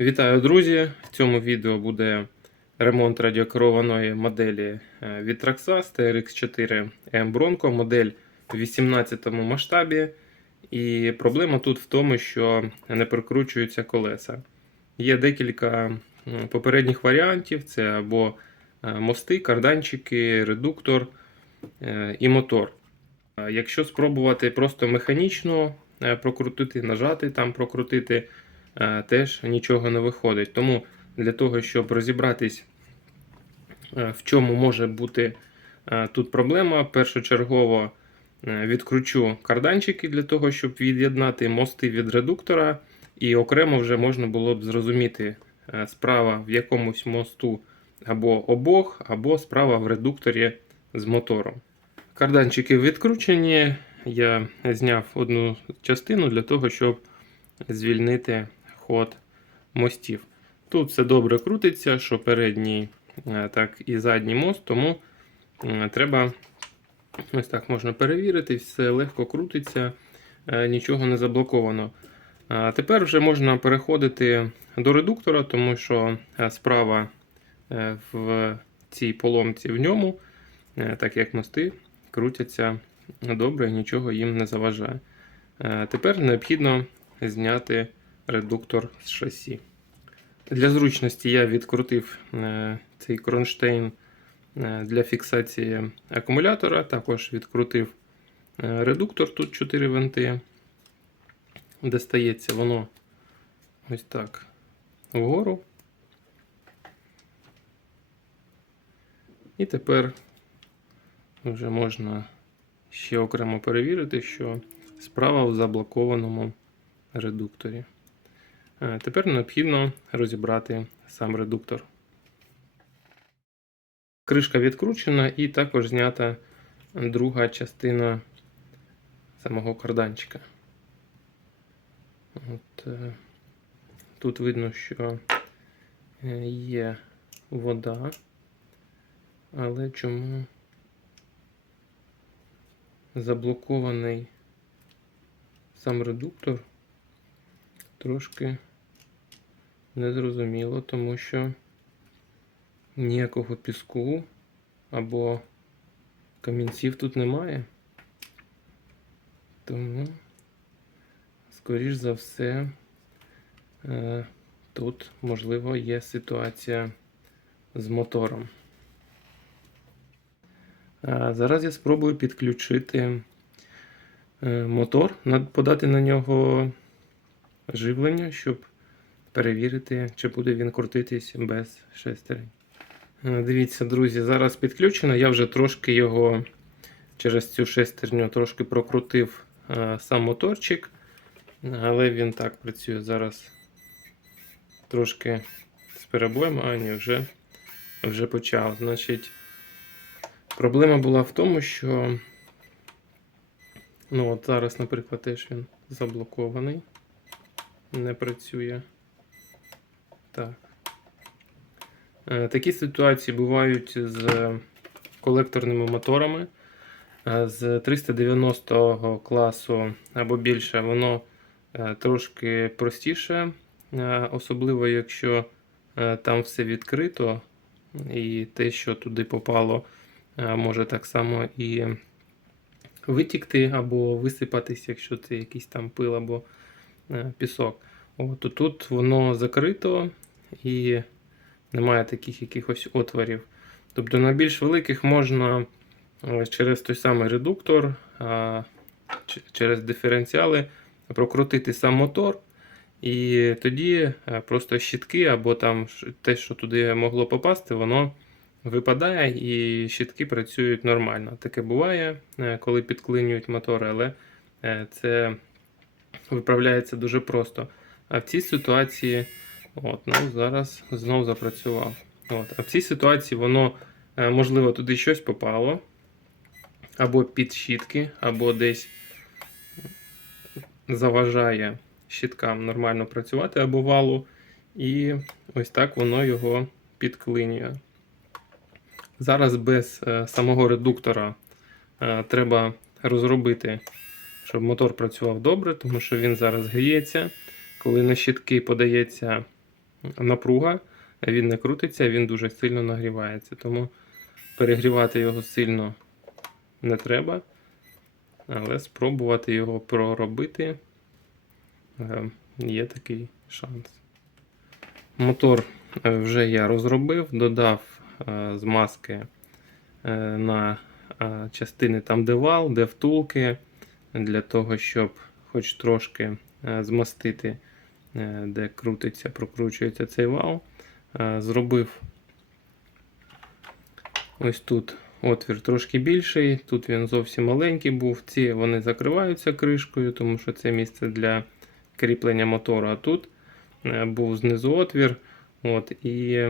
Вітаю, друзі! В цьому відео буде ремонт радіокерованої моделі е, від Traxxas TRX4 M Bronco, модель в 18 масштабі. І проблема тут в тому, що не прикручуються колеса. Є декілька попередніх варіантів: це або е, мости, карданчики, редуктор е, і мотор. Якщо спробувати просто механічно прокрутити, нажати там прокрутити, теж нічого не виходить. Тому для того, щоб розібратись, е, в чому може бути е, тут проблема, першочергово е, відкручу карданчики для того, щоб від'єднати мости від редуктора, і окремо вже можна було б зрозуміти е, справа в якомусь мосту або обох, або справа в редукторі з мотором. Карданчики відкручені. Я зняв одну частину для того, щоб звільнити ход мостів. Тут все добре крутиться, що передній, е, так і задній мост, тому е, треба ось так можна перевірити, все легко крутиться, е, нічого не заблоковано. Тепер вже можна переходити до редуктора, тому що справа в цій поломці в ньому, так як мости, крутяться добре, нічого їм не заважає. Тепер необхідно зняти редуктор з шасі. Для зручності я відкрутив е, цей кронштейн е, для фіксації акумулятора, також відкрутив е, редуктор, тут 4 винти. Достається воно ось так вгору. І тепер вже можна ще окремо перевірити, що справа в заблокованому редукторі. Е, Тепер необхідно розібрати сам редуктор. Кришка відкручена і також знята друга частина самого карданчика. От, е, тут видно, що е, є вода, але чому заблокований сам редуктор трошки незрозуміло, тому що ніякого піску або камінців тут немає. Тому, скоріш за все, е, тут, можливо, є ситуація з мотором. Зараз я спробую підключити е, мотор, подати на нього живлення, щоб перевірити, чи буде він крутитись без шестерень. Е, Дивіться, друзі, зараз підключено. Я вже трошки його через цю шестерню трошки прокрутив е, сам моторчик, але він так працює зараз трошки з перебоєм, а ні, вже, вже почав. Значить, проблема була в тому, що ну, от зараз, наприклад, теж він заблокований, не працює. Так. Е, Такі ситуації бувають з колекторними моторами. Е, З 390 класу або більше воно е, трошки простіше, особливо якщо там все відкрито, і те, що туди попало, може так само і витікти або висипатись, якщо це якийсь там пил або пісок. От, тут воно закрито і немає таких якихось отворів. Тобто на більш великих можна е, через той самий редуктор, через диференціали прокрутити сам мотор. І тоді е, просто щітки або там те, що туди могло попасти, воно випадає і щітки працюють нормально. Таке буває, е, коли підклинюють мотори, але це виправляється дуже просто. А в цій ситуації, от, ну, зараз знов запрацював. От, а в цій ситуації воно, е, можливо, туди щось попало, або під щітки, або десь заважає щіткам нормально працювати або валу. І ось так воно його підклинює. Зараз без е, самого редуктора е, треба розробити, щоб мотор працював добре, тому що він зараз гріється. Коли на щітки подається напруга, він не крутиться, він дуже сильно нагрівається. Тому перегрівати його сильно не треба, але спробувати його проробити е, є такий шанс. Мотор е, вже я розробив, додав е, змазки на частини там, де вал, де втулки, для того, щоб хоч трошки змастити, де крутиться, прокручується цей вал. Е, Зробив ось тут отвір трошки більший, тут він зовсім маленький був. Ці вони закриваються кришкою, тому що це місце для кріплення мотору. А тут е, був знизу отвір. От, і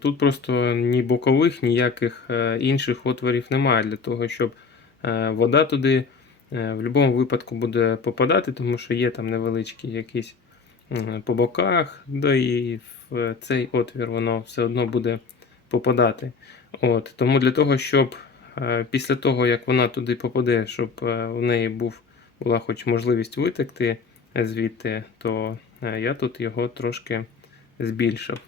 тут просто ні бокових, ніяких е, інших отворів немає для того, щоб е, вода туди е, в будь-якому випадку буде попадати, тому що є там невеличкі якісь по боках, да і в цей отвір воно все одно буде попадати. От, тому для того, щоб е, після того, як вона туди попаде, щоб е, у неї був, була хоч можливість витекти звідти, то е, я тут його трошки збільшив.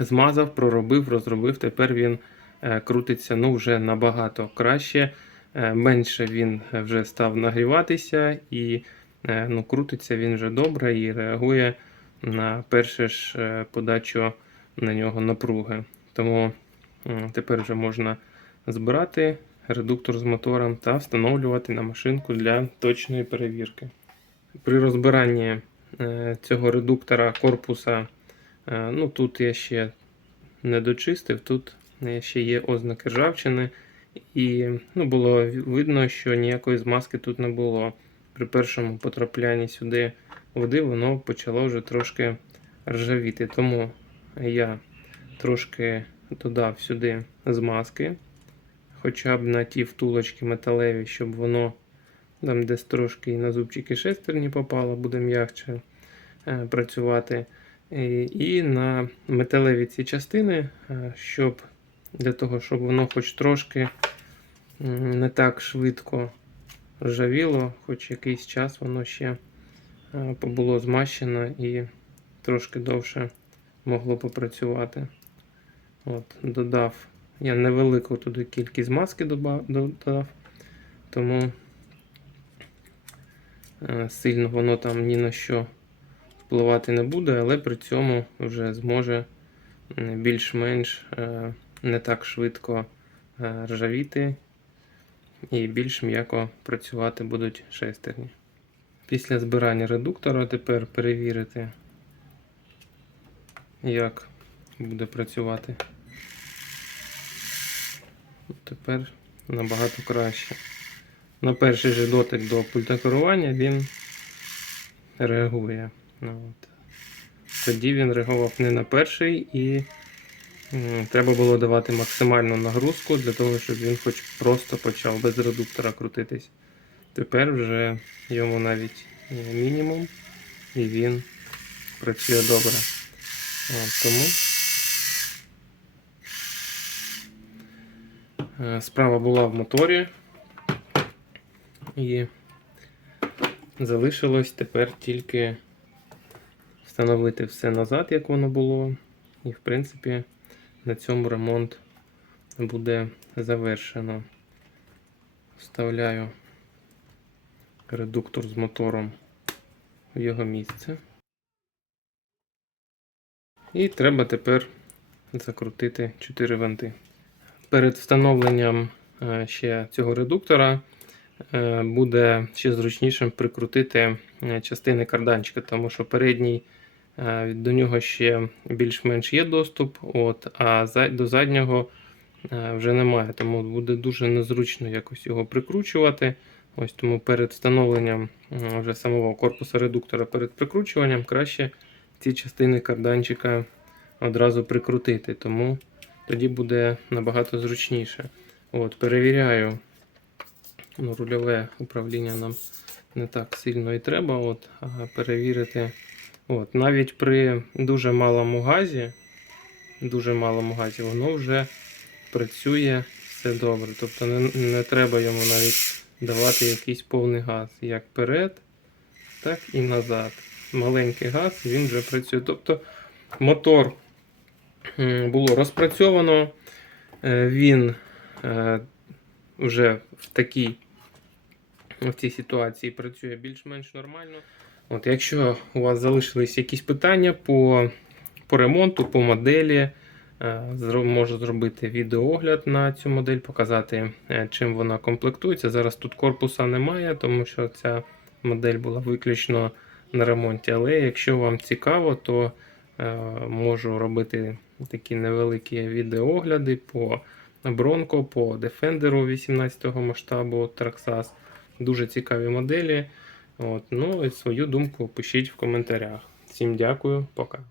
Змазав, проробив, розробив. Тепер він е, крутиться ну, вже набагато краще. Е, менше він вже став нагріватися і е, ну, крутиться він вже добре і реагує на першу ж е, подачу на нього напруги. Тому тепер вже можна збирати редуктор з мотором та встановлювати на машинку для точної перевірки. При розбиранні е, цього редуктора корпуса, е, ну тут я ще не дочистив, тут е, ще є ознаки ржавчини, і ну, було видно, що ніякої змазки тут не було. При першому потраплянні сюди води воно почало вже трошки ржавіти. Тому я трошки додав сюди змазки, хоча б на ті втулочки металеві, щоб воно там десь трошки і на зубчики шестерні попало, буде м'якше е, працювати. І, і на металеві ці частини, е, щоб для того, щоб воно хоч трошки не так швидко ржавіло, хоч якийсь час воно ще е, побуло змащено і трошки довше могло попрацювати. От, додав. Я невелику туди кількість маски додав, тому е, сильно воно там ні на що впливати не буде, але при цьому вже зможе більш-менш е, не так швидко ржавіти і більш м'яко працювати будуть шестерні. Після збирання редуктора тепер перевірити, як буде працювати. Тепер набагато краще. На перший же дотик до пульта керування він реагує. Ну, от. Тоді він реагував не на перший і треба було давати максимальну нагрузку для того, щоб він хоч просто почав без редуктора крутитись. Тепер вже йому навіть мінімум і він працює добре. Тому Е, Справа була в моторі. І залишилось тепер тільки встановити все назад, як воно було. І, в принципі, на цьому ремонт буде завершено. Вставляю редуктор з мотором в його місце. І треба тепер закрутити 4 винти перед встановленням е, ще цього редуктора е, буде ще зручнішим прикрутити е, частини карданчика, тому що передній до нього ще більш-менш є доступ, от, а до заднього е, вже немає. Тому буде дуже незручно якось його прикручувати. Ось тому перед встановленням е, вже самого корпуса редуктора перед прикручуванням краще ці частини карданчика одразу прикрутити. Тому тоді буде набагато зручніше. От, перевіряю, ну, рульове управління нам не так сильно і треба. От, а перевірити. От, навіть при дуже малому газі, дуже малому газі, воно вже працює все добре. Тобто не, не треба йому навіть давати якийсь повний газ. Як вперед, так і назад. Маленький газ він вже працює. Тобто мотор було розпрацьовано. Е, Він е, вже в такій в цій ситуації працює більш-менш нормально. От, якщо у вас залишились якісь питання по, по ремонту, по моделі, е, можу зробити відеоогляд на цю модель, показати, е, чим вона комплектується. Зараз тут корпуса немає, тому що ця модель була виключно на ремонті. Але якщо вам цікаво, то е, можу робити такі невеликі відеоогляди по Bronco, по Defender 18 масштабу Traxxas. Дуже цікаві моделі. От, ну і свою думку пишіть в коментарях. Всім дякую, пока.